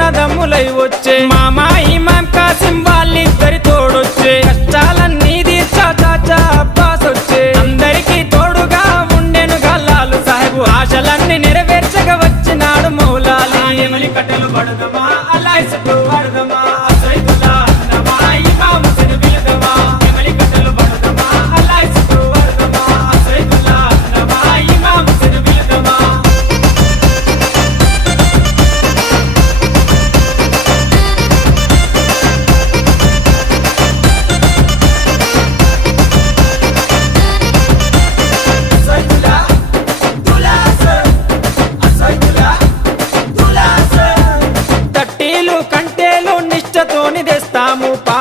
అన్నదమ్ములై వచ్చే మామా ఇమాం కాసిం వాళ్ళిద్దరి తోడొచ్చే కష్టాలన్నీ తీర్చా చాచా అబ్బాస్ వచ్చే అందరికీ తోడుగా ఉండెను గల్లాలు సాహెబు ఆశలన్నీ నెరవేర్చగా వచ్చినాడు మౌలాలి నెమలి కట్టెలు పడదమా అల్లాయిసకు వాడదమా అసైదుల్లా నమా ఇమాం హుస్సేన్ బిలదమా నెమలి కట్టెలు పడదమా అల్లాయిసకు వాడదమా అసైదుల్లా నమా ఇమాం హుస్సేన్ బిలదమా తట్టీలు కంటేలు నిష్టతోని తెస్తాము